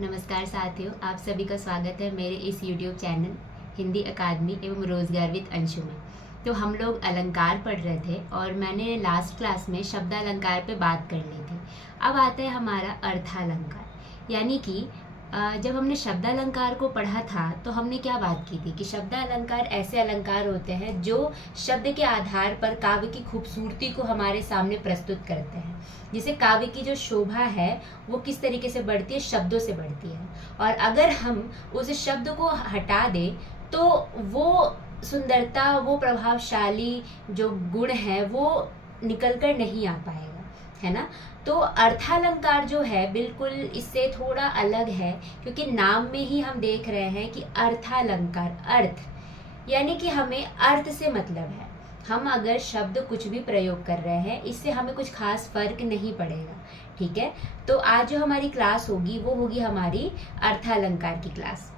नमस्कार साथियों, आप सभी का स्वागत है मेरे इस YouTube चैनल हिंदी अकादमी एवं रोजगार विद अंशु में। तो हम लोग अलंकार पढ़ रहे थे और मैंने लास्ट क्लास में शब्द अलंकार पे बात कर ली थी। अब आता है हमारा अर्थालंकार, यानी कि जब हमने शब्द अलंकार को पढ़ा था तो हमने क्या बात की थी कि शब्द अलंकार ऐसे अलंकार होते हैं जो शब्द के आधार पर काव्य की खूबसूरती को हमारे सामने प्रस्तुत करते हैं। जिसे काव्य की जो शोभा है वो किस तरीके से बढ़ती है, शब्दों से बढ़ती है। और अगर हम उस शब्द को हटा दें तो वो सुंदरता, वो प्रभावशाली जो गुण है वो निकल कर नहीं आ पाएगा, है ना। तो अर्थालंकार जो है बिल्कुल इससे थोड़ा अलग है, क्योंकि नाम में ही हम देख रहे हैं कि अर्थालंकार, अर्थ यानी कि हमें अर्थ से मतलब है। हम अगर शब्द कुछ भी प्रयोग कर रहे हैं इससे हमें कुछ खास फर्क नहीं पड़ेगा, ठीक है। तो आज जो हमारी क्लास होगी वो होगी हमारी अर्थालंकार की क्लास।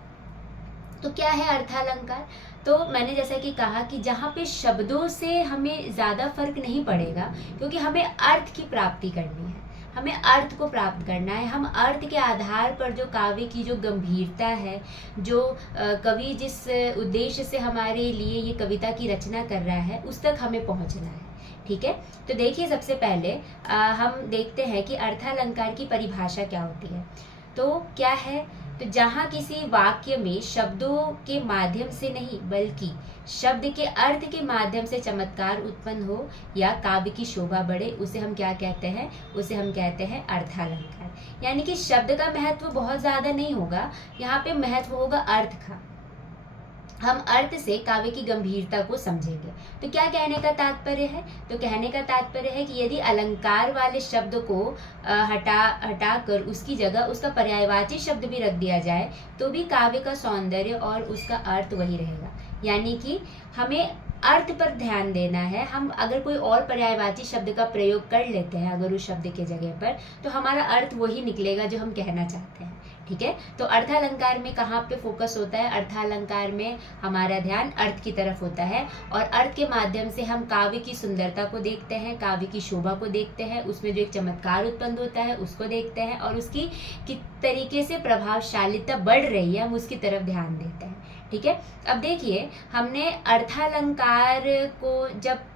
तो क्या है अर्थालंकार? तो मैंने जैसा कि कहा कि जहाँ पे शब्दों से हमें ज़्यादा फर्क नहीं पड़ेगा, क्योंकि हमें अर्थ की प्राप्ति करनी है, हमें अर्थ को प्राप्त करना है। हम अर्थ के आधार पर जो काव्य की जो गंभीरता है, जो कवि जिस उद्देश्य से हमारे लिए ये कविता की रचना कर रहा है उस तक हमें पहुँचना है, ठीक है। तो देखिए, सबसे पहले हम देखते हैं कि अर्थालंकार की परिभाषा क्या होती है। तो क्या है? तो जहाँ किसी वाक्य में शब्दों के माध्यम से नहीं बल्कि शब्द के अर्थ के माध्यम से चमत्कार उत्पन्न हो या काव्य की शोभा बढ़े, उसे हम क्या कहते हैं? उसे हम कहते हैं अर्थालंकार। यानी कि शब्द का महत्व बहुत ज्यादा नहीं होगा, यहाँ पे महत्व होगा अर्थ का। हम अर्थ से काव्य की गंभीरता को समझेंगे। तो क्या कहने का तात्पर्य है? तो कहने का तात्पर्य है कि यदि अलंकार वाले शब्द को हटाकर उसकी जगह उसका पर्यायवाची शब्द भी रख दिया जाए तो भी काव्य का सौंदर्य और उसका अर्थ वही रहेगा। यानी कि हमें अर्थ पर ध्यान देना है। हम अगर कोई और पर्यायवाची शब्द का प्रयोग कर लेते हैं अगर उस शब्द के जगह पर, तो हमारा अर्थ वही निकलेगा जो हम कहना चाहते हैं, ठीक है। तो अर्थालंकार में कहाँ पे फोकस होता है? अर्थालंकार में हमारा ध्यान अर्थ की तरफ होता है और अर्थ के माध्यम से हम काव्य की सुंदरता को देखते हैं, काव्य की शोभा को देखते हैं, उसमें जो एक चमत्कार उत्पन्न होता है उसको देखते हैं और उसकी किस तरीके से प्रभावशालीता बढ़ रही है हम उसकी तरफ ध्यान देते हैं, ठीक है। अब देखिए, हमने अर्थालंकार को जब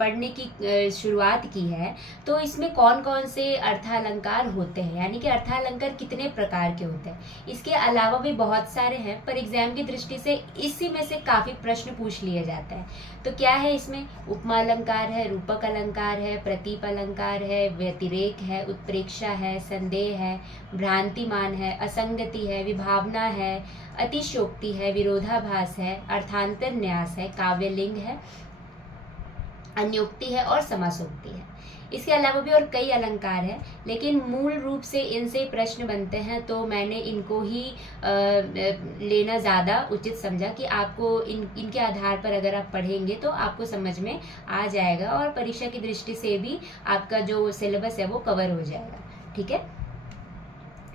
पढ़ने की शुरुआत की है तो इसमें कौन कौन से अर्थालंकार होते हैं, यानी कि अर्थालंकार कितने प्रकार के होते हैं। इसके अलावा भी बहुत सारे हैं, पर एग्जाम की दृष्टि से इसी में से काफी प्रश्न पूछ लिए जाते हैं। तो क्या है इसमें? उपमा अलंकार है, रूपक अलंकार है, प्रतीप अलंकार है, व्यतिरेक है, उत्प्रेक्षा है, संदेह है, भ्रांतिमान है, असंगति है, विभावना है, अतिशयोक्ति है, विरोधाभास है, अर्थांतर न्यास है, काव्यलिंग है, अन्योक्ति है और समासोक्ति है। इसके अलावा भी और कई अलंकार हैं, लेकिन मूल रूप से इनसे प्रश्न बनते हैं तो मैंने इनको ही लेना ज़्यादा उचित समझा कि आपको इनके आधार पर अगर आप पढ़ेंगे तो आपको समझ में आ जाएगा और परीक्षा की दृष्टि से भी आपका जो सिलेबस है वो कवर हो जाएगा, ठीक है।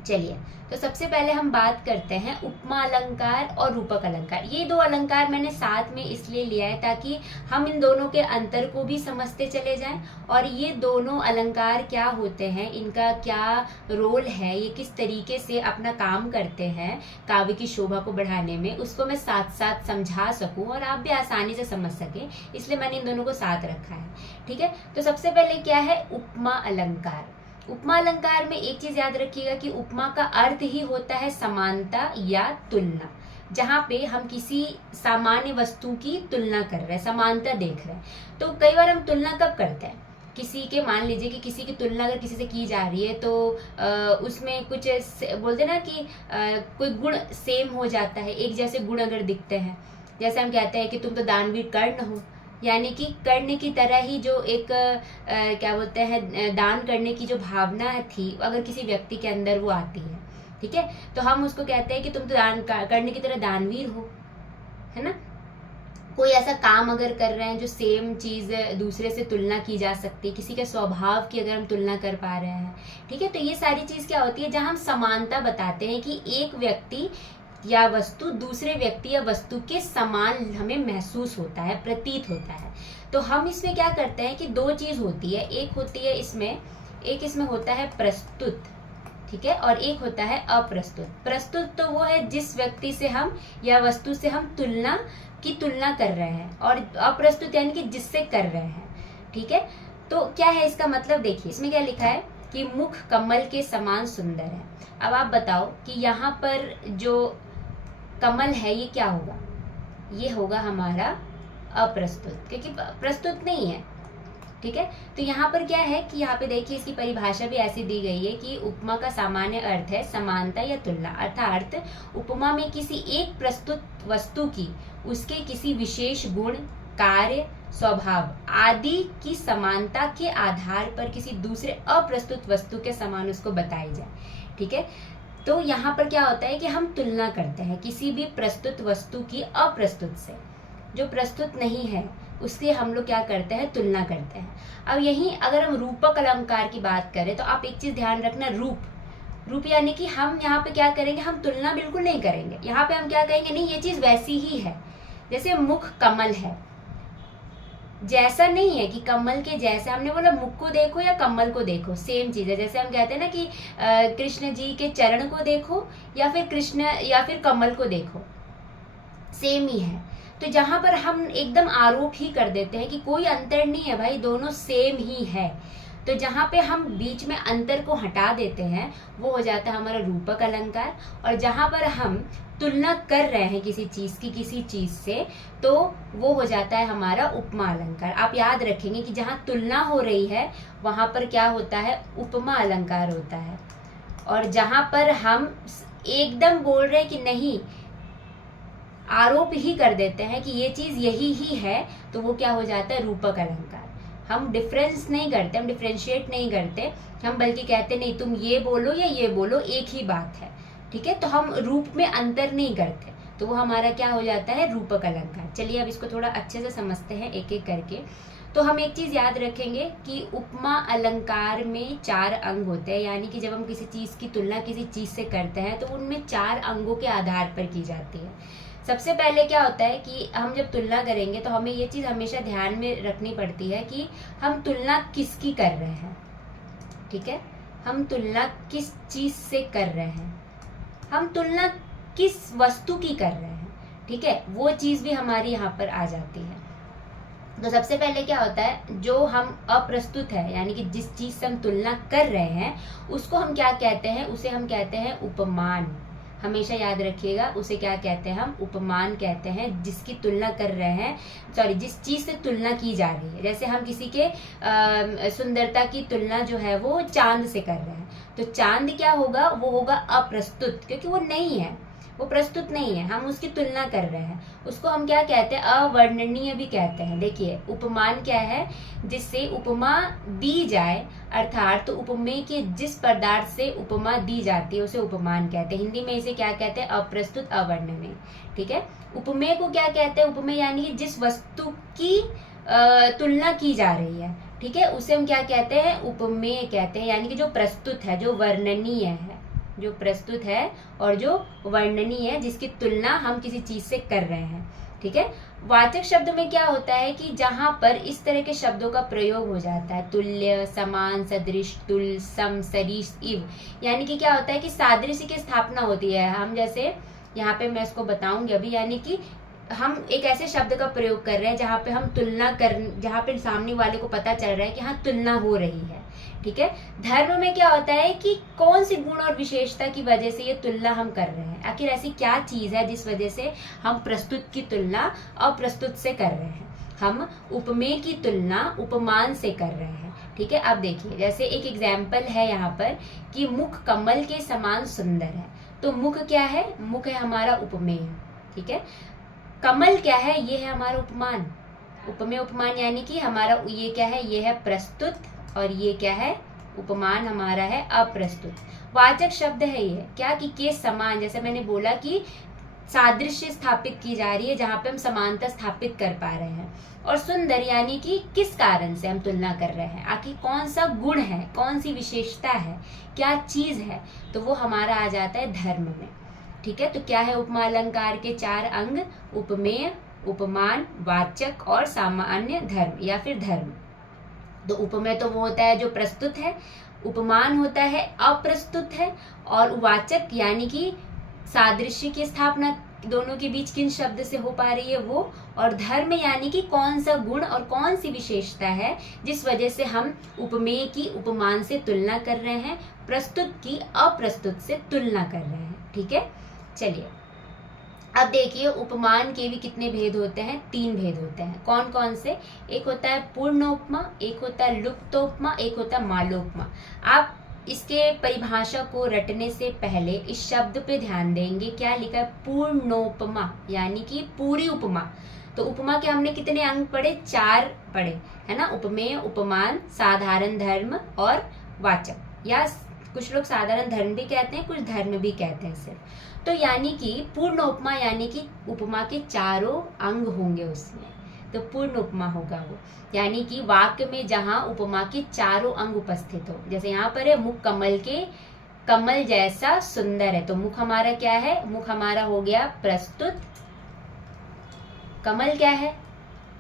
चलिए, तो सबसे पहले हम बात करते हैं उपमा अलंकार और रूपक अलंकार। ये दो अलंकार मैंने साथ में इसलिए लिया है ताकि हम इन दोनों के अंतर को भी समझते चले जाएं और ये दोनों अलंकार क्या होते हैं, इनका क्या रोल है, ये किस तरीके से अपना काम करते हैं काव्य की शोभा को बढ़ाने में, उसको मैं साथ साथ समझा सकूं और आप भी आसानी से समझ सकें, इसलिए मैंने इन दोनों को साथ रखा है, ठीक है। तो सबसे पहले क्या है? उपमा अलंकार। उपमा अलंकार में एक चीज याद रखिएगा कि उपमा का अर्थ ही होता है समानता या तुलना, जहाँ पे हम किसी सामान्य वस्तु की तुलना कर रहे हैं, समानता देख रहे हैं। तो कई बार हम तुलना कब करते हैं? किसी के, मान लीजिए कि किसी की तुलना अगर किसी से की जा रही है तो उसमें कुछ बोलते ना कि कोई गुण सेम हो जाता है, एक जैसे गुण अगर दिखते हैं, जैसे हम कहते हैं कि तुम तो दानवीर कर्ण हो, यानी कि कर्ण की तरह ही जो एक क्या बोलते हैं, दान करने की जो भावना थी अगर किसी व्यक्ति के अंदर वो आती है, ठीक है, तो हम उसको कहते हैं कि तुम तो कर्ण की तरह दानवीर हो, है ना। कोई ऐसा काम अगर कर रहे हैं जो सेम चीज दूसरे से तुलना की जा सकती है, किसी के स्वभाव की अगर हम तुलना कर पा रहे हैं, ठीक है। तो ये सारी चीज क्या होती है? जहां हम समानता बताते हैं कि एक व्यक्ति या वस्तु दूसरे व्यक्ति या वस्तु के समान हमें महसूस होता है, प्रतीत होता है। तो हम इसमें क्या करते हैं कि दो चीज होती है, एक होती है इसमें, एक इसमें होता है प्रस्तुत, ठीक है। और एक होता है अप्रस्तुत। प्रस्तुत तो वो है जिस व्यक्ति से हम या वस्तु से हम तुलना कर रहे हैं, और अप्रस्तुत यानी कि जिससे कर रहे हैं, ठीक है। तो क्या है इसका मतलब, देखिए इसमें क्या लिखा है कि मुख कमल के समान सुंदर है। अब आप बताओ कि यहाँ पर जो कमल है ये क्या होगा, ये होगा हमारा अप्रस्तुत, क्योंकि प्रस्तुत नहीं है, ठीक है। तो यहाँ पर क्या है कि यहाँ पे देखिए इसकी परिभाषा भी ऐसी दी गई है कि उपमा का सामान्य अर्थ है समानता या तुलना, अर्थात उपमा में किसी एक प्रस्तुत वस्तु की उसके किसी विशेष गुण, कार्य, स्वभाव आदि की समानता के आधार पर किसी दूसरे अप्रस्तुत वस्तु के समान उसको बताई जाए, ठीक है। तो यहाँ पर क्या होता है कि हम तुलना करते हैं किसी भी प्रस्तुत वस्तु की अप्रस्तुत से, जो प्रस्तुत नहीं है उससे हम लोग क्या करते हैं, तुलना करते हैं। अब यही अगर हम रूपक अलंकार की बात करें तो आप एक चीज ध्यान रखना, रूप यानी कि हम यहाँ पे क्या करेंगे, हम तुलना बिल्कुल नहीं करेंगे। यहाँ पे हम क्या कहेंगे, नहीं ये चीज वैसी ही है, जैसे मुख कमल है, जैसा नहीं है कि कमल के जैसा। हमने बोला मुख को देखो या कमल को देखो, सेम चीज है। जैसे हम कहते हैं ना कि कृष्ण जी के चरण को देखो या फिर कमल को देखो, सेम ही है। तो जहां पर हम एकदम आरोप ही कर देते हैं कि कोई अंतर नहीं है भाई, दोनों सेम ही है, तो जहां पे हम बीच में अंतर को हटा देते हैं वो हो जाता है हमारा रूपक अलंकार। और जहां पर हम तुलना कर रहे हैं किसी चीज की किसी चीज से, तो वो हो जाता है हमारा उपमा अलंकार। आप याद रखेंगे कि जहां तुलना हो रही है वहां पर क्या होता है, उपमा अलंकार होता है। और जहां पर हम एकदम बोल रहे हैं कि नहीं, आरोप ही कर देते हैं कि ये चीज यही ही है, तो वो क्या हो जाता है, रूपक अलंकार। हम डिफरेंस नहीं करते, हम डिफरेंशिएट नहीं करते, हम बल्कि कहते नहीं तुम ये बोलो या ये बोलो, एक ही बात है, ठीक है। तो हम रूप में अंतर नहीं करते, तो वो हमारा क्या हो जाता है, रूपक अलंकार। चलिए अब इसको थोड़ा अच्छे से समझते हैं एक एक करके। तो हम एक चीज याद रखेंगे कि उपमा अलंकार में 4 अंग होते हैं, यानी कि जब हम किसी चीज की तुलना किसी चीज से करते हैं तो उनमें 4 अंगों के आधार पर की जाती है। सबसे पहले क्या होता है कि हम जब तुलना करेंगे तो हमें ये चीज हमेशा ध्यान में रखनी पड़ती है कि हम तुलना किसकी कर रहे हैं, ठीक है। हम तुलना किस चीज से कर रहे हैं, हम तुलना किस वस्तु की कर रहे हैं, ठीक है, वो चीज भी हमारी यहाँ पर आ जाती है। तो सबसे पहले क्या होता है, जो हम अप्रस्तुत है यानी कि जिस चीज से हम तुलना कर रहे हैं उसको हम क्या कहते हैं, उसे हम कहते हैं उपमान। हमेशा याद रखिएगा, उसे क्या कहते हैं, हम उपमान कहते हैं, जिसकी तुलना कर रहे हैं, जिस चीज से तुलना की जा रही है। जैसे हम किसी के सुंदरता की तुलना जो है वो चांद से कर रहे हैं, तो चांद क्या होगा, वो होगा अप्रस्तुत, क्योंकि वो नहीं है, वो प्रस्तुत नहीं है, हम उसकी तुलना कर रहे हैं। उसको हम क्या कहते हैं, अवर्णनीय भी कहते हैं। देखिए उपमान क्या है, जिससे उपमा दी जाए, अर्थात तो उपमेय के जिस पदार्थ से उपमा दी जाती है उसे उपमान कहते हैं। हिंदी में इसे क्या कहते हैं, अप्रस्तुत, अवर्णनीय, ठीक है। उपमेय को क्या कहते हैं, उपमेय यानी कि जिस वस्तु की तुलना की जा रही है, ठीक है, उसे हम क्या कहते हैं, उपमेय कहते हैं। यानी कि जो प्रस्तुत है, जो वर्णनीय है, जो प्रस्तुत है और जो वर्णनीय है, जिसकी तुलना हम किसी चीज से कर रहे हैं, ठीक है। वाचक शब्द में क्या होता है कि जहां पर इस तरह के शब्दों का प्रयोग हो जाता है, तुल्य, समान, सदृश, तुल, सम, सरिश, इव, यानी कि क्या होता है कि सादृश्य की स्थापना होती है। हम जैसे यहाँ पे मैं इसको बताऊंगी अभी, यानी कि हम एक ऐसे शब्द का प्रयोग कर रहे हैं जहाँ पे हम तुलना कर, जहाँ पे सामने वाले को पता चल रहा है कि हाँ तुलना हो रही है, ठीक है। धर्म में क्या होता है कि कौन सी गुण और विशेषता की वजह से ये तुलना हम कर रहे हैं, आखिर ऐसी क्या चीज है जिस वजह से हम प्रस्तुत की तुलना अप्रस्तुत से कर रहे हैं। हम उपमेय की तुलना उपमान से कर रहे हैं, ठीक है। अब देखिए जैसे एक एग्जाम्पल है यहाँ पर कि मुख कमल के समान सुंदर है, तो मुख क्या है, मुख है हमारा उपमेय, ठीक है। कमल क्या है, ये है हमारा उपमान, उपमेय उपमान, यानी कि हमारा ये क्या है, ये है प्रस्तुत, और ये क्या है, उपमान हमारा है अप्रस्तुत। वाचक शब्द है ये क्या, कि के समान, जैसे मैंने बोला कि सादृश्य स्थापित की जा रही है जहां पे हम समानता स्थापित कर पा रहे हैं। और सुंदर यानी कि किस कारण से हम तुलना कर रहे हैं, आखिर कौन सा गुण है, कौन सी विशेषता है, क्या चीज है, तो वो हमारा आ जाता है धर्म में, ठीक है। तो क्या है उपमा अलंकार के 4 अंग, उपमेय, उपमान, वाचक और सामान्य धर्म या फिर धर्म। तो उपमेय तो वो होता है जो प्रस्तुत है, उपमान होता है अप्रस्तुत है, और वाचक यानी कि सादृश्य की स्थापना दोनों के बीच किन शब्द से हो पा रही है वो, और धर्म यानी कि कौन सा गुण और कौन सी विशेषता है जिस वजह से हम उपमेय की उपमान से तुलना कर रहे हैं, प्रस्तुत की अप्रस्तुत से तुलना कर रहे हैं। ठीक है, चलिए अब देखिए उपमान के भी कितने भेद होते हैं, 3 भेद होते हैं। कौन कौन से? एक होता है पूर्णोपमा, एक होता है लुप्तोपमा, एक होता है मालोपमा। आप इसके परिभाषा को रटने से पहले इस शब्द पे ध्यान देंगे, क्या लिखा है? पूर्णोपमा, यानी कि पूरी उपमा। तो उपमा के हमने कितने अंग पढ़े? 4 पढ़े, है ना? उपमेय, उपमान, साधारण धर्म और वाचक, या कुछ लोग साधारण धर्म भी कहते हैं, कुछ धर्म भी कहते हैं सिर्फ। तो यानी कि पूर्ण उपमा यानी कि उपमा के 4 अंग होंगे उसमें, तो पूर्ण उपमा होगा वो, यानी कि वाक्य में जहां उपमा के 4 अंग उपस्थित हो। जैसे यहाँ पर है मुख कमल के कमल जैसा सुंदर है, तो मुख हमारा क्या है? मुख हमारा हो गया प्रस्तुत, कमल क्या है?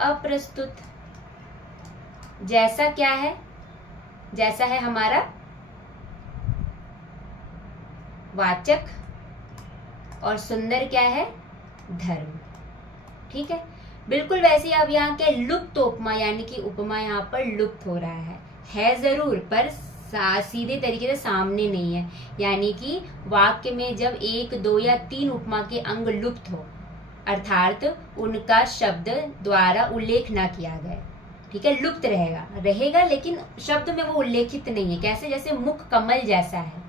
अप्रस्तुत। जैसा क्या है? जैसा है हमारा वाचक, और सुंदर क्या है? धर्म। ठीक है, बिल्कुल वैसे अब यहाँ के लुप्त उपमा यानी कि उपमा यहाँ पर लुप्त हो रहा है जरूर, पर सीधे तरीके से सामने नहीं है। यानी कि वाक्य में जब 1, 2 या 3 उपमा के अंग लुप्त हो, अर्थात उनका शब्द द्वारा उल्लेख ना किया गया, ठीक है, लुप्त रहेगा लेकिन शब्द में वो उल्लेखित नहीं है। कैसे? जैसे मुख कमल जैसा है।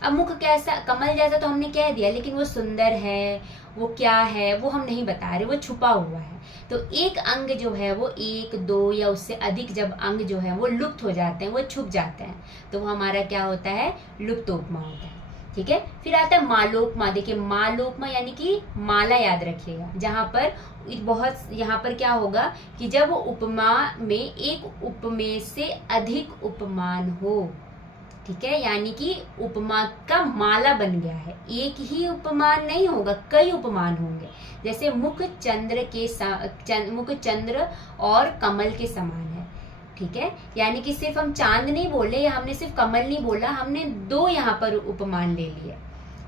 अब मुख कैसा? कमल जैसा तो हमने कह दिया, लेकिन वो सुंदर है, वो क्या है वो हम नहीं बता रहे, वो छुपा हुआ है। तो एक अंग जो है वो 1, 2 या उससे अधिक जब अंग जो है वो लुप्त हो जाते हैं, वो छुप जाते हैं, तो वो हमारा क्या होता है? लुप्तोपमा होता है। ठीक है, फिर आता है मालोपमा। देखिए मालोपमा यानी कि माला, याद रखिएगा, जहां पर बहुत यहाँ पर क्या होगा कि जब उपमा में एक उपमेय से अधिक उपमान हो, ठीक है, यानी कि उपमा का माला बन गया है, एक ही उपमान नहीं होगा, कई उपमान होंगे। जैसे मुख चंद्र और कमल के समान है। ठीक है, यानी कि सिर्फ हम चांद नहीं बोले या हमने सिर्फ कमल नहीं बोला, हमने 2 यहाँ पर उपमान ले लिए।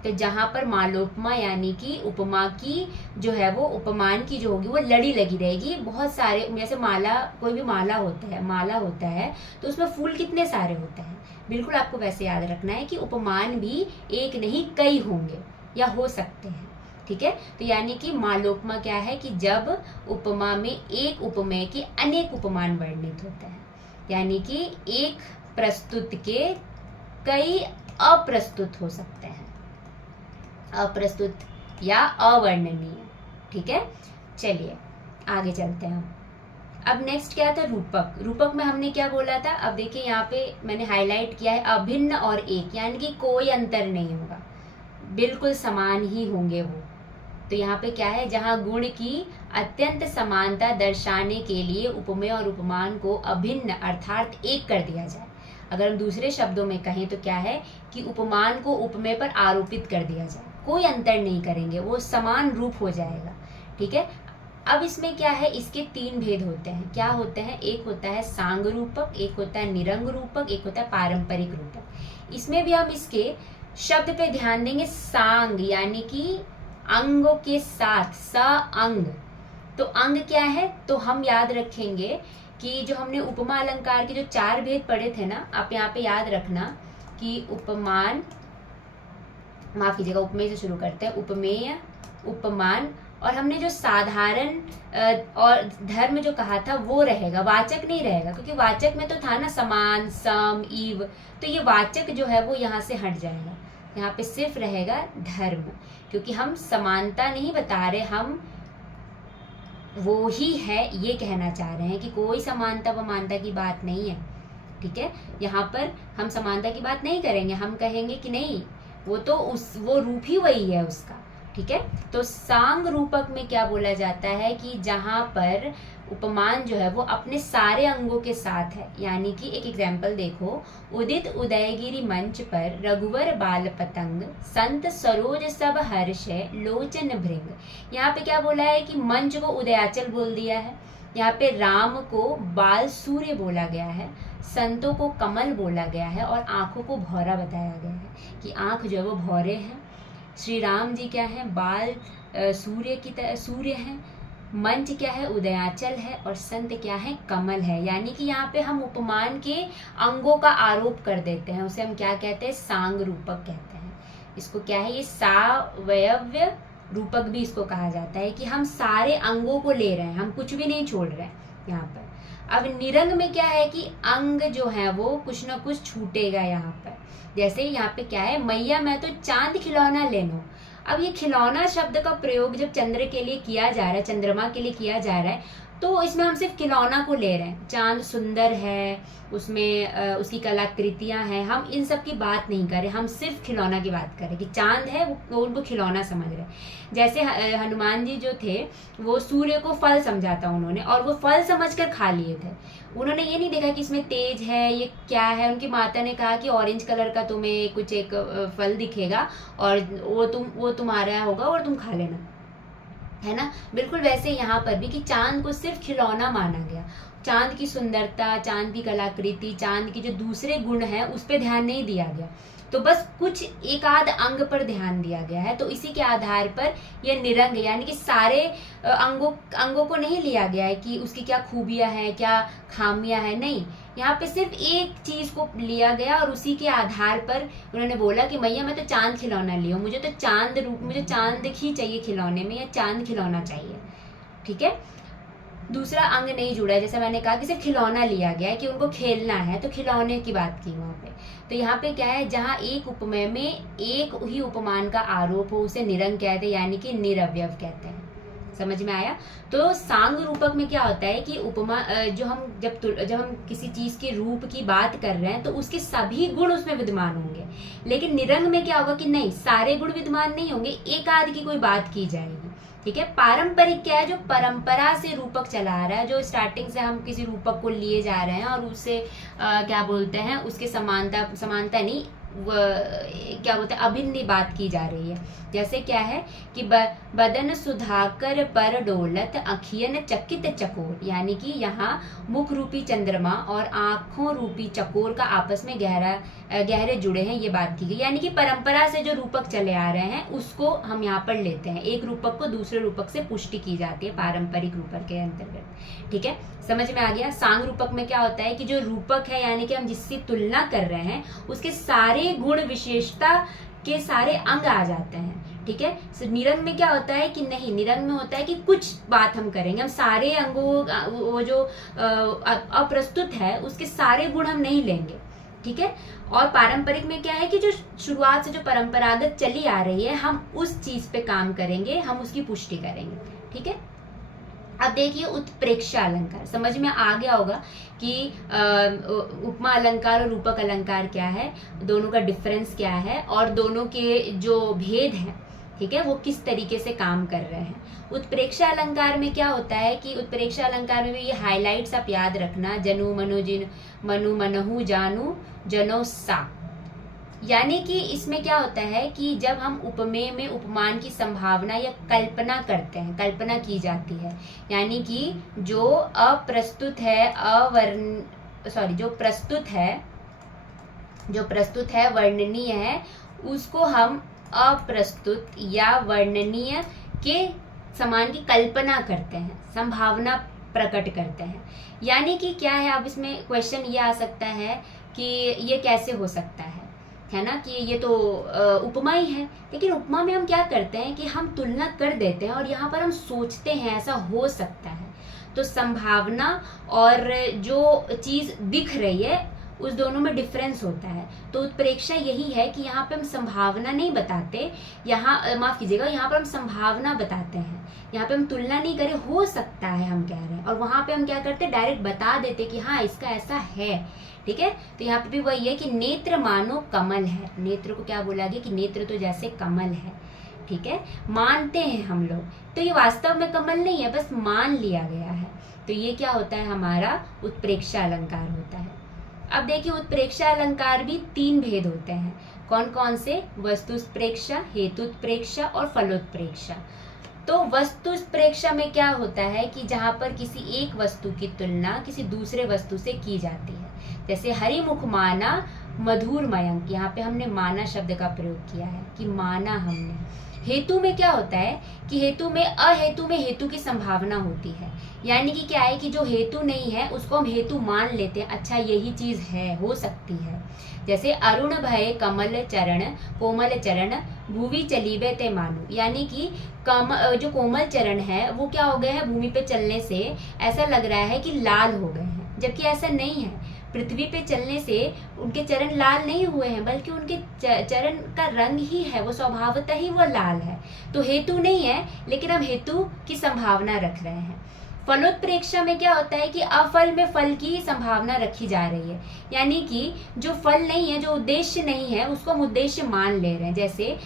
तो जहां पर मालोपमा यानी कि उपमा की जो है वो उपमान की जो होगी वो लड़ी लगी रहेगी, बहुत सारे, जैसे माला, कोई भी माला होता है तो उसमें फूल कितने सारे होते हैं, बिल्कुल आपको वैसे याद रखना है कि उपमान भी एक नहीं कई होंगे या हो सकते हैं। ठीक है, तो यानी कि मालोपमा क्या है कि जब उपमा में एक उपमेय के अनेक उपमान वर्णित होते हैं, यानी कि एक प्रस्तुत के कई अप्रस्तुत हो सकते हैं, अप्रस्तुत या अवर्णनीय। ठीक है, चलिए आगे चलते हैं। अब नेक्स्ट क्या था? रूपक। रूपक में हमने क्या बोला था? अब देखिए यहाँ पे मैंने हाईलाइट किया है अभिन्न और एक, यानी कि कोई अंतर नहीं होगा, बिल्कुल समान ही होंगे वो। तो यहाँ पे क्या है? जहाँ गुण की अत्यंत समानता दर्शाने के लिए उपमेय और उपमान को अभिन्न अर्थात एक कर दिया जाए। अगर हम दूसरे शब्दों में कहें तो क्या है कि उपमान को उपमेय पर आरोपित कर दिया जाए, कोई अंतर नहीं करेंगे, वो समान रूप हो जाएगा। ठीक है, अब इसमें क्या है? इसके 3 भेद होते हैं। क्या होते हैं? एक होता है सांग रूपक, एक होता है निरंग रूपक, एक होता है पारंपरिक रूपक। इसमें भी हम इसके शब्द पे ध्यान देंगे, सांग यानी कि अंगों के साथ, स अंग। तो अंग क्या है? तो हम याद रखेंगे कि जो हमने उपमा अलंकार के जो 4 भेद पढ़े थे ना, आप यहाँ पे याद रखना कि उपमान, माफ कीजिएगा, उपमेय से शुरू करते हैं, उपमेय, उपमान, और हमने जो साधारण और धर्म जो कहा था वो रहेगा, वाचक नहीं रहेगा, क्योंकि वाचक में तो था ना समान, सम, इव, तो ये वाचक जो है वो यहाँ से हट जाएगा, यहाँ पे सिर्फ रहेगा धर्म, क्योंकि हम समानता नहीं बता रहे, हम वो ही है ये कहना चाह रहे हैं कि कोई समानता वमानता की बात नहीं है। ठीक है, यहाँ पर हम समानता की बात नहीं करेंगे, हम कहेंगे कि नहीं, वो तो वो रूप ही वही है उसका। ठीक है, तो सांग रूपक में क्या बोला जाता है कि जहां पर उपमान जो है वो अपने सारे अंगों के साथ है, यानी कि एक एग्जाम्पल देखो, उदित उदयगिरी मंच पर रघुवर बाल पतंग, संत सरोज सब हर्ष लोचन भृंग। यहाँ पे क्या बोला है कि मंच को उदयाचल बोल दिया है, यहाँ पे राम को बाल सूर्य बोला गया है, संतों को कमल बोला गया है और आँखों को भौरा बताया गया है कि आँख जो है वो भौरे हैं। श्री राम जी क्या है, बाल सूर्य की तरह सूर्य हैं। मंच क्या है, उदयाचल है। और संत क्या है, कमल है। यानी कि यहाँ पे हम उपमान के अंगों का आरोप कर देते हैं, उसे हम क्या कहते हैं, सांग रूपक कहते हैं। इसको क्या है, ये सावयव रूपक भी इसको कहा जाता है कि हम सारे अंगों को ले रहे हैं, हम कुछ भी नहीं छोड़ रहे हैं यहाँ पर। अब निरंग में क्या है कि अंग जो है वो कुछ ना कुछ छूटेगा यहाँ पर। जैसे यहाँ पे क्या है, मैया मैं तो चांद खिलौना ले लूं। अब ये खिलौना शब्द का प्रयोग जब चंद्र के लिए किया जा रहा है, चंद्रमा के लिए किया जा रहा है, तो इसमें हम सिर्फ खिलौना को ले रहे हैं। चांद सुंदर है, उसमें उसकी कलाकृतियां हैं, हम इन सब की बात नहीं कर रहे, हम सिर्फ खिलौना की बात कर रहे कि चांद है वो उनको खिलौना समझ रहे। जैसे हनुमान जी जो थे वो सूर्य को फल समझा था उन्होंने, और वो फल समझकर खा लिए थे। उन्होंने ये नहीं देखा कि इसमें तेज है, ये क्या है। उनकी माता ने कहा कि ऑरेंज कलर का तुम्हें कुछ एक फल दिखेगा और वो तुम्हारा होगा और तुम खा लेना, है ना। बिल्कुल वैसे यहाँ पर भी कि चांद को सिर्फ खिलौना माना गया। चांद की सुंदरता, चांद की कलाकृति, चांद की जो दूसरे गुण हैं उस पर ध्यान नहीं दिया गया, तो बस कुछ एक आध अंग पर ध्यान दिया गया है। तो इसी के आधार पर यह निरंग है, यानी कि सारे अंगों को नहीं लिया गया है कि उसकी क्या खूबियां हैं, क्या खामियां हैं, नहीं। यहाँ पे सिर्फ एक चीज को लिया गया और उसी के आधार पर उन्होंने बोला कि मैया मैं तो चांद खिलौना लियो, मुझे चांद ही चाहिए खिलौने में, या चांद खिलौना चाहिए। ठीक है, दूसरा अंग नहीं जुड़ा है। जैसे मैंने कहा कि सिर्फ खिलौना लिया गया है कि उनको खेलना है, तो खिलौने की बात की वहां पे। तो यहाँ पे क्या है, जहाँ एक उपमेय में एक ही उपमान का आरोप हो उसे निरंग कहते हैं, यानी कि निरवयव कहते हैं। समझ में आया। तो सांग रूपक में क्या होता है कि उपमा जो हम जब हम किसी चीज के रूप की बात कर रहे हैं तो उसके सभी गुण उसमें विद्यमान होंगे। लेकिन निरंग में क्या होगा कि नहीं, सारे गुण विद्यमान नहीं होंगे, एक आध की कोई बात की जाएगी। ठीक है। पारंपरिक क्या है, जो परंपरा से रूपक चला आ रहा है, जो स्टार्टिंग से हम किसी रूपक को लिए जा रहे हैं और उससे क्या बोलते हैं, उसके समानता नहीं, क्या बोलते हैं, अभिन्न बात की जा रही है। जैसे क्या है कि बदन सुधाकर पर डोलत अखियन चकित चकोर, यानी कि यहाँ मुख रूपी चंद्रमा और आंखों रूपी चकोर का आपस में गहरे जुड़े हैं, ये बात की गई। यानी कि परंपरा से जो रूपक चले आ रहे हैं उसको हम यहाँ पर लेते हैं, एक रूपक को दूसरे रूपक से पुष्टि की जाती है पारंपरिक रूपक के अंतर्गत। ठीक है, समझ में आ गया। सांग रूपक में क्या होता है कि जो रूपक है, यानी कि हम जिससे तुलना कर रहे हैं, उसके सारे गुण विशेषता के सारे अंग आ जाते हैं। ठीक है। निरंग में क्या होता है कि नहीं, निरंग में होता है कि कुछ बात हम करेंगे, हम सारे अंगों, वो जो अप्रस्तुत है उसके सारे गुण हम नहीं लेंगे। ठीक है। और पारंपरिक में क्या है कि जो शुरुआत से जो परंपरागत चली आ रही है, हम उस चीज पे काम करेंगे, हम उसकी पुष्टि करेंगे। ठीक है। अब देखिए उत्प्रेक्षा अलंकार, समझ में आ गया होगा कि उपमा अलंकार और रूपक अलंकार क्या है, दोनों का डिफरेंस क्या है और दोनों के जो भेद है, ठीक है, वो किस तरीके से काम कर रहे हैं। उत्प्रेक्षा अलंकार में क्या होता है कि उत्प्रेक्षा अलंकार में भी ये हाइलाइट्स आप याद रखना, जनु मनु मनहु जानू जनो सा, यानी कि इसमें क्या होता है कि जब हम उपमेय में उपमान की संभावना या कल्पना करते हैं, कल्पना की जाती है, यानी कि जो अप्रस्तुत है, जो प्रस्तुत है वर्णनीय है, उसको हम अप्रस्तुत या वर्णनीय के समान की कल्पना करते हैं, संभावना प्रकट करते हैं। यानी कि क्या है, अब इसमें क्वेश्चन ये आ सकता है कि ये कैसे हो सकता है ना, कि ये तो उपमा ही है। लेकिन उपमा में हम क्या करते हैं कि हम तुलना कर देते हैं और यहाँ पर हम सोचते हैं ऐसा हो सकता है। तो संभावना और जो चीज दिख रही है उस दोनों में डिफरेंस होता है। तो उत्प्रेक्षा यही है कि यहाँ पे हम संभावना नहीं बताते, यहाँ माफ कीजिएगा, यहाँ पर हम संभावना बताते हैं, यहाँ पे हम तुलना नहीं करें, हो सकता है हम कह रहे हैं, और वहां पे हम क्या करते हैं, डायरेक्ट बता देते कि हाँ इसका ऐसा है। ठीक है। तो यहाँ पे भी वही है कि नेत्र मानो कमल है, नेत्र को क्या बोला गया कि नेत्र तो जैसे कमल है। ठीक है, मानते हैं हम लोग, तो ये वास्तव में कमल नहीं है, बस मान लिया गया है। तो ये क्या होता है, हमारा उत्प्रेक्षा अलंकार होता है। अब देखिए उत्प्रेक्षा अलंकार भी 3 भेद होते हैं। कौन कौन से, वस्तुत्प्रेक्षा, हेतुत्प्रेक्षा और फलोत्प्रेक्षा। तो वस्तुत्प्रेक्षा में क्या होता है कि जहां पर किसी एक वस्तु की तुलना किसी दूसरे वस्तु से की जाती है। जैसे हरिमुख माना मधुर मयंक, यहाँ पे हमने माना शब्द का प्रयोग किया है कि माना हमने। हेतु में क्या होता है कि हेतु में अहेतु में हेतु की संभावना होती है, यानी कि क्या है कि जो हेतु नहीं है उसको हम हेतु मान लेते हैं, अच्छा यही चीज है, हो सकती है। जैसे अरुण भय कमल चरण कोमल चरण भूवि चलीबे ते मानो, यानी कि जो कोमल चरण है वो क्या हो गए हैं, भूमि पे चलने से ऐसा लग रहा है कि लाल हो गए हैं, जबकि ऐसा नहीं है। पृथ्वी पे चलने से उनके चरण लाल नहीं हुए हैं, बल्कि उनके चरण का रंग ही है, वो स्वभावतः ही वो लाल है। तो हेतु नहीं है, लेकिन हम हेतु की संभावना रख रहे हैं। फलोत्प्रेक्षा में क्या होता है कि अफल में फल की संभावना रखी जा रही है, यानी कि जो फल नहीं है, जो उद्देश्य नहीं है, उसको हम उद्देश्य मान ले रहे हैं। जैसे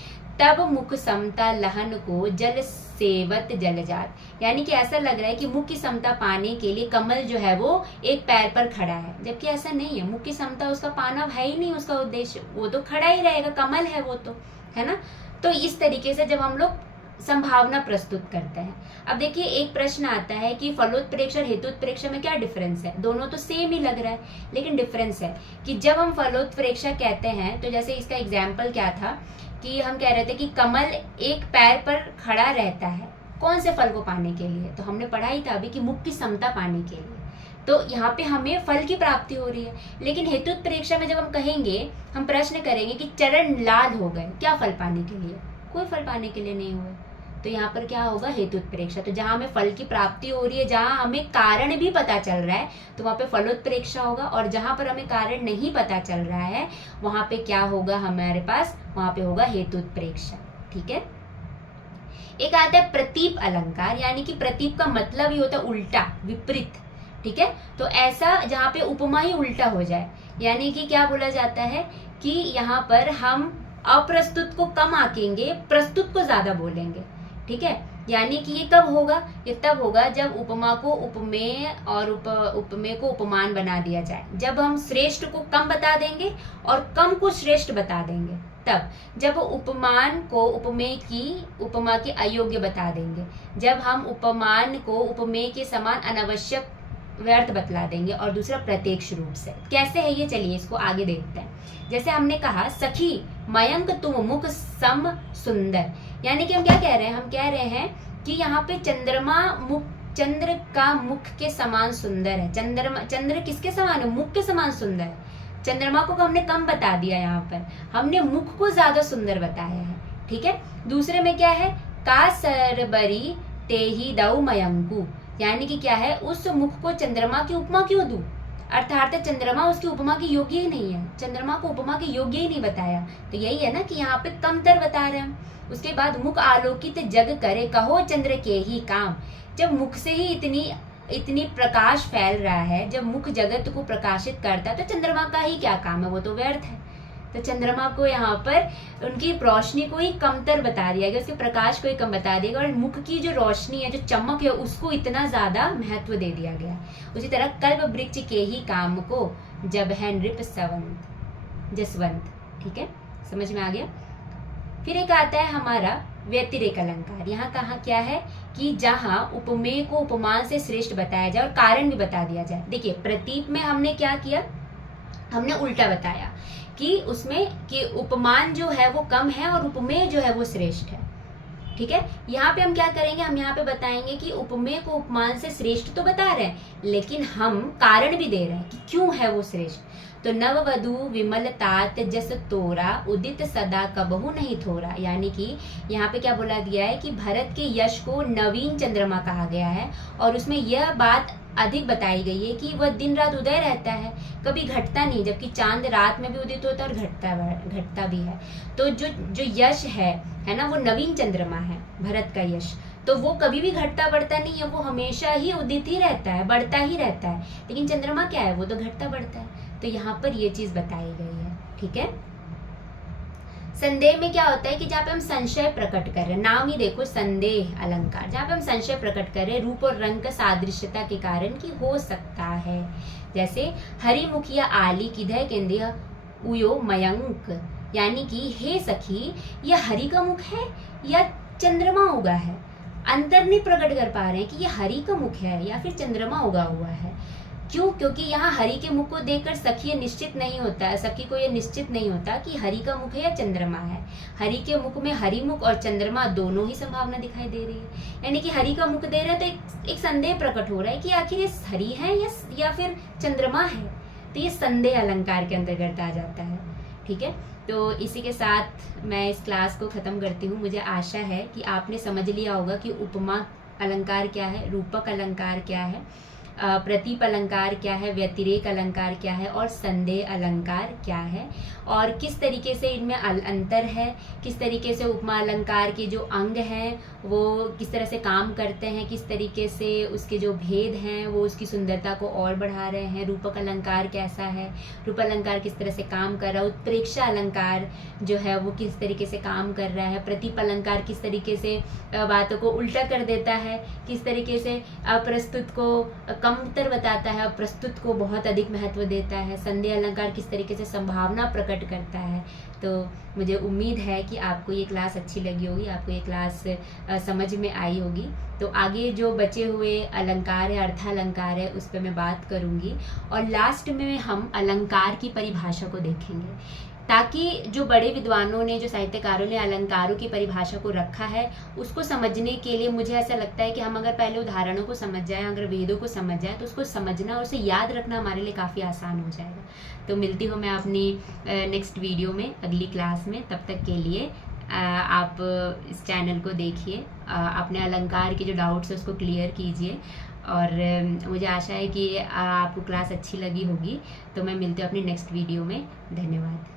तब मुख समता लहन को जल सेवत जलजात, यानी कि ऐसा लग रहा है कि मुख की समता पाने के लिए कमल जो है वो एक पैर पर खड़ा है, जबकि ऐसा नहीं है। मुख की समता उसका पाना है ही नहीं उसका उद्देश्य, वो तो खड़ा ही रहेगा, कमल है वो तो, है ना। तो इस तरीके से जब हम लोग संभावना प्रस्तुत करते हैं। अब देखिए एक प्रश्न आता है कि फलोत्प्रेक्षा और हेतुत्प्रेक्षा में क्या डिफरेंस है। दोनों तो सेम ही लग रहा है, लेकिन डिफरेंस है कि जब हम फलोत्प्रेक्षा कहते हैं तो जैसे इसका एग्जाम्पल क्या था कि हम कह रहे थे कि कमल एक पैर पर खड़ा रहता है, कौन से फल को पाने के लिए, तो हमने पढ़ा ही था अभी कि मुख की समता पाने के लिए। तो यहाँ पे हमें फल की प्राप्ति हो रही है। लेकिन हेतुत्प्रेक्षा में जब हम कहेंगे, हम प्रश्न करेंगे कि चरण लाल हो गए, क्या फल पाने के लिए, कोई फल पाने के लिए नहीं हुए, तो यहाँ पर क्या होगा, हेतुत्प्रेक्षा। तो जहाँ हमें फल की प्राप्ति हो रही है, जहाँ हमें कारण भी पता चल रहा है, तो वहाँ पे फलोत्प्रेक्षा होगा। और जहाँ पर हमें कारण नहीं पता चल रहा है, वहाँ पे क्या होगा हमारे पास, वहाँ पे होगा हेतुत्प्रेक्षा। ठीक है। एक आता है प्रतीप अलंकार, यानी कि प्रतीप का मतलब ही होता है उल्टा, विपरीत। ठीक है। तो ऐसा जहाँ पे उपमा ही उल्टा हो जाए, यानी कि क्या बोला जाता है कि यहाँ पर हम अप्रस्तुत को कम आंकेंगे, प्रस्तुत को ज्यादा बोलेंगे। ठीक है। यानी कि ये कब होगा, ये तब होगा जब उपमा को उपमेय और उपमेय को उपमान बना दिया जाए। जब हम श्रेष्ठ को कम बता देंगे और कम को श्रेष्ठ बता देंगे, तब जब उपमान को उपमेय की उपमा के अयोग्य बता देंगे, जब हम उपमान को उपमेय के समान अनावश्यक व्यर्थ बतला देंगे, और दूसरा प्रत्यक्ष रूप से। कैसे है ये, चलिए इसको आगे देखते हैं। जैसे हमने कहा सखी मयंक तुम मुख सम सुंदर, यानी कि हम क्या कह रहे हैं, हम कह रहे हैं कि यहाँ पे चंद्रमा मुख, चंद्र का मुख के समान सुंदर है। चंद्र किसके समान है, मुख के समान सुंदर है। चंद्रमा को हमने कम बता दिया, यहाँ पर हमने मुख को ज्यादा सुंदर बताया है। ठीक है। दूसरे में क्या है, का सरबरी ते ही दऊ मयंकू, यानी कि क्या है, उस मुख को चंद्रमा की उपमा क्यों दूं, अर्थात चंद्रमा उसकी उपमा के योग्य ही नहीं है, चंद्रमा को उपमा के योग्य ही नहीं बताया। तो यही है ना कि यहाँ पे कमतर बता रहे हैं। उसके बाद मुख आलोकित जग करे कहो चंद्र के ही काम, जब मुख से ही इतनी प्रकाश फैल रहा है, जब मुख जगत को प्रकाशित करता है, तो चंद्रमा का ही क्या काम है, वो तो व्यर्थ है। तो चंद्रमा को यहाँ पर उनकी रोशनी को ही कमतर बता दिया गया, उसके प्रकाश को ही कम बता दिया गया, और मुख की जो रोशनी है, जो चमक है, उसको इतना ज्यादा महत्व दे दिया गया। उसी तरह कल्प वृक्ष के ही काम को जब है नृप जसवंत। ठीक है, समझ में आ गया। फिर एक आता है हमारा व्यतिरेक अलंकार। यहाँ कहाँ क्या है कि जहाँ उपमेय को उपमान से श्रेष्ठ बताया जाए और कारण भी बता दिया जाए। देखिए प्रतीप में हमने क्या किया, हमने उल्टा बताया कि उसमें कि उपमान जो है वो कम है और उपमेय जो है वो श्रेष्ठ है। ठीक है। यहाँ पे हम क्या करेंगे, हम यहाँ पे बताएंगे कि उपमेय को उपमान से श्रेष्ठ तो बता रहे हैं, लेकिन हम कारण भी दे रहे हैं कि क्यों है वो श्रेष्ठ। तो नववधु विमल तात जस तोरा उदित सदा कबहू नहीं थोरा, यानी कि यहाँ पे क्या बोला गया है कि भरत के यश को नवीन चंद्रमा कहा गया है, और उसमें यह बात अधिक बताई गई है कि वह दिन रात उदय रहता है, कभी घटता नहीं, जबकि चांद रात में भी उदित होता है और घटता भी है। तो जो यश है ना, वो नवीन चंद्रमा है, भरत का यश, तो वो कभी भी घटता बढ़ता नहीं है, वो हमेशा ही उदित ही रहता है, बढ़ता ही रहता है। लेकिन चंद्रमा क्या है, वो तो घटता बढ़ता है। तो यहाँ पर ये चीज बताई गई है। ठीक है। संदेह में क्या होता है कि जहाँ पे हम संशय प्रकट कर रहे हैं, नाम ही देखो संदेह अलंकार, जहाँ पे हम संशय प्रकट कर रहे हैं रूप और रंग का सादृश्यता के कारण कि हो सकता है। जैसे हरिमुखिया आली किधय केंद्र उयो मयंक, यानी कि हे सखी यह हरि का मुख है या चंद्रमा उगा है। अंतर नहीं प्रकट कर पा रहे हैं कि ये हरि का मुख है या फिर चंद्रमा उगा हुआ है। क्यों? क्योंकि यहाँ हरि के मुख को देखकर सखी निश्चित नहीं होता है, सखी को ये निश्चित नहीं होता कि हरि का मुख है या चंद्रमा है। हरि के मुख में हरि मुख और चंद्रमा दोनों ही संभावना दिखाई दे रही है, यानी कि हरि का मुख दे रहा है तो एक संदेह प्रकट हो रहा है कि आखिर ये हरि है या फिर चंद्रमा है। तो ये संदेह अलंकार के अंतर्गत आ जाता है। ठीक है, तो इसी के साथ मैं इस क्लास को ख़त्म करती हूँ। मुझे आशा है कि आपने समझ लिया होगा कि उपमा अलंकार क्या है, रूपक अलंकार क्या है, प्रतीप अलंकार क्या है, व्यतिरेक अलंकार क्या है और संदेह अलंकार क्या है, और किस तरीके से इनमें अंतर है, किस तरीके से उपमा अलंकार के जो अंग हैं वो किस तरह से काम करते हैं, किस तरीके से उसके जो भेद हैं वो उसकी सुंदरता को और बढ़ा रहे हैं। रूपक अलंकार कैसा है, रूप अलंकार किस तरह से काम कर रहा है, उत्प्रेक्षा अलंकार जो है वो किस तरीके से काम कर रहा है, प्रतीप अलंकार किस तरीके से बातों को उल्टा कर देता है, किस तरीके से अप्रस्तुत को कमतर बताता है, प्रस्तुत को बहुत अधिक महत्व देता है, संदेह अलंकार किस तरीके से संभावना प्रकट करता है। तो मुझे उम्मीद है कि आपको ये क्लास अच्छी लगी होगी, आपको ये क्लास समझ में आई होगी। तो आगे जो बचे हुए अलंकार है, अर्थालंकार है, उस पर मैं बात करूँगी और लास्ट में हम अलंकार की परिभाषा को देखेंगे, ताकि जो बड़े विद्वानों ने, जो साहित्यकारों ने अलंकारों की परिभाषा को रखा है उसको समझने के लिए मुझे ऐसा लगता है कि हम अगर पहले उदाहरणों को समझ जाएं, अगर वेदों को समझ जाएं, तो उसको समझना और उसे याद रखना हमारे लिए काफ़ी आसान हो जाएगा। तो मिलती हूँ मैं अपनी नेक्स्ट वीडियो में, अगली क्लास में। तब तक के लिए आप इस चैनल को देखिए, अपने अलंकार के जो डाउट्स है उसको क्लियर कीजिए, और मुझे आशा है कि आपको क्लास अच्छी लगी होगी। तो मैं मिलती हूँ अपनी नेक्स्ट वीडियो में। धन्यवाद।